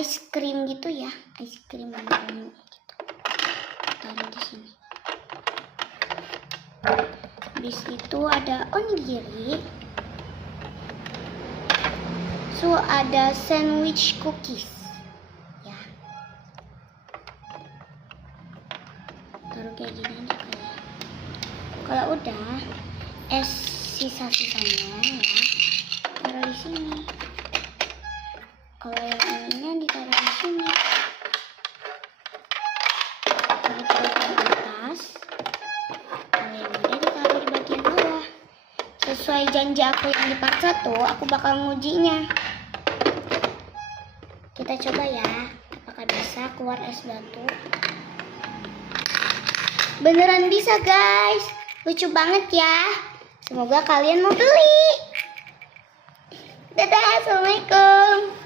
ice cream gitu ya, ice cream gitu. Taruh di sini. Habis itu ada onigiri. So ada sandwich cookies ya. Taruh kayak gini aja kali ya. Kalau udah, es sisa-sisanya ya taruh di sini. Kalau yang ininya ditaruh di sini. Taruh di atas. Kalau yang ini ditaruh di bagian bawah. Sesuai janji aku yang di part 1, aku bakal ngujinya. Kita coba ya, apakah bisa keluar es batu. Beneran bisa guys, lucu banget ya. Semoga kalian mau beli. Dadah, assalamualaikum.